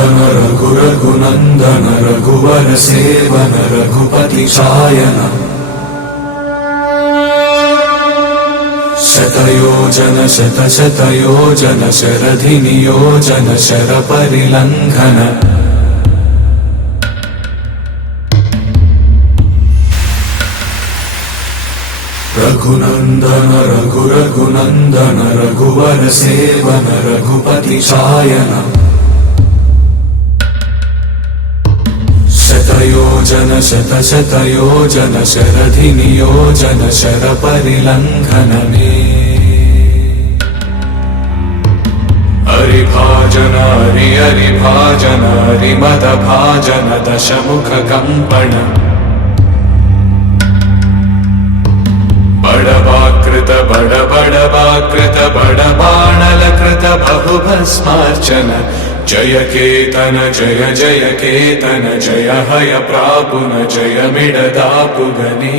रघुनन्दन रघुरघुनन्दन रघुवर seven Raghupati Shayan शतयोजन शतशतयोजन शरधि नियोजन शरपरिलङ्घन रघुनन्दन रघुरघुनन्दन रघुवर seven Raghupati Shayan शतयोजन शतशतयोजन शरधि नियोजन शरपरिलङ्घन हरिभाजन हरिभाजन हरिमदभाजन दशमुख कंपन बड़वाकृत बड़वाकृत बड़बाणलकृत बहुभस्मार्चन जय केतन जय जय केतन जय हय प्रापुन जय मिडदापुगनी।